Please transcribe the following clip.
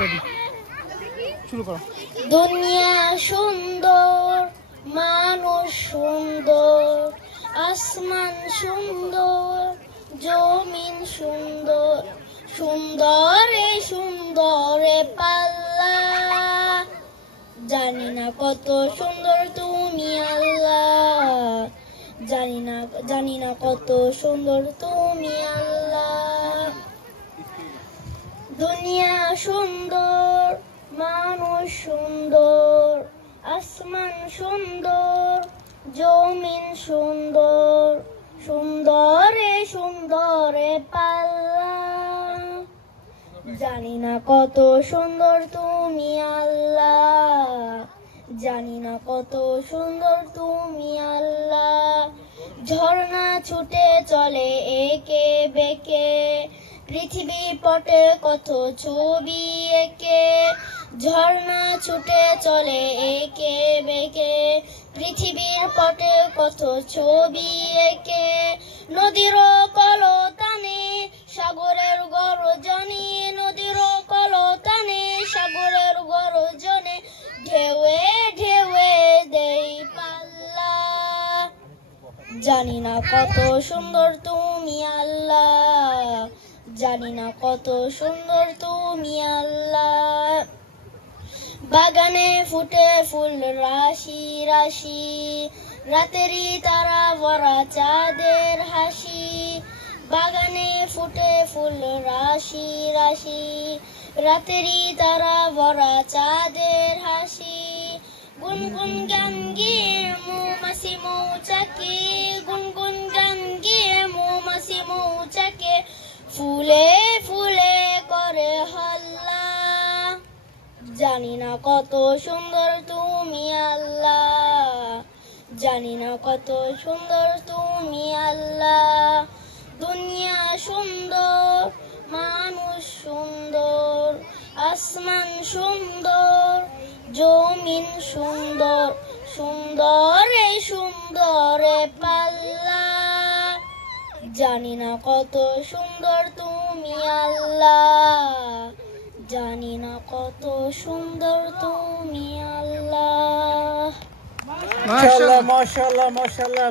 শুরু করো। দুনিয়া সুন্দর, মানুষ সুন্দর, আসমান সুন্দর, জমিন সুন্দর, সুন্দরে সুন্দরে পাল্লা। জানি না কত সুন্দর তুমি আল্লাহ, জানি না কত সুন্দর তুমি আল্লাহ। দুনিয়া সুন্দর, মানুষ সুন্দর, আসমান সুন্দর, জমিন সুন্দর, সুন্দরে সুন্দরে পাল্লা। জানি না কত সুন্দর তুমি আল্লাহ, জানি না কত সুন্দর তুমি আল্লাহ। ঝর্ণা ছুটে চলে একে বেঁকে, পৃথিবী পটে কত ছবি এঁকে। ঝর্ণা ছুটে চলে একে বেঁকে, পৃথিবীর পটে কত ছবি এঁকে। নদীর কলতানে সাগরের গর্জনে, নদীর কলতানে সাগরের গর্জনে, ঢেউয়ে ঢেউয়ে দেই পাল্লা। জানি না কত সুন্দর তুমি আল্লাহ, জানি না কত সুন্দর তুমি আল্লাহ। বাগানে ফুটে ফুল রাশি রাশি, রাতেরই তারা ভরা চাঁদের হাসি। বাগানে ফুটে ফুল রাশি রাশি, রাতেরই তারা ভরা চাঁদের হাসি। গুনগুন গান গিয়ে মৌমাছি মৌচাকে, গুনগুন গান গিয়ে মৌমাছি মৌচাকে, ফুলে ফুলে করে হল্লা। জানি না কত সুন্দর তুমি আল্লাহ, জানি না কত সুন্দর তুমি আল্লাহ। দুনিয়া সুন্দর, মানুষ সুন্দর, আসমান সুন্দর, জমিন সুন্দর, সুন্দরে সুন্দরে পাল্লা। জানি না কত সুন্দর তুমি আল্লাহ, জানি না কত সুন্দর তুমি আল্লাহ। মাশাআল্লাহ মাশাআল্লাহ মাশাআল্লাহ।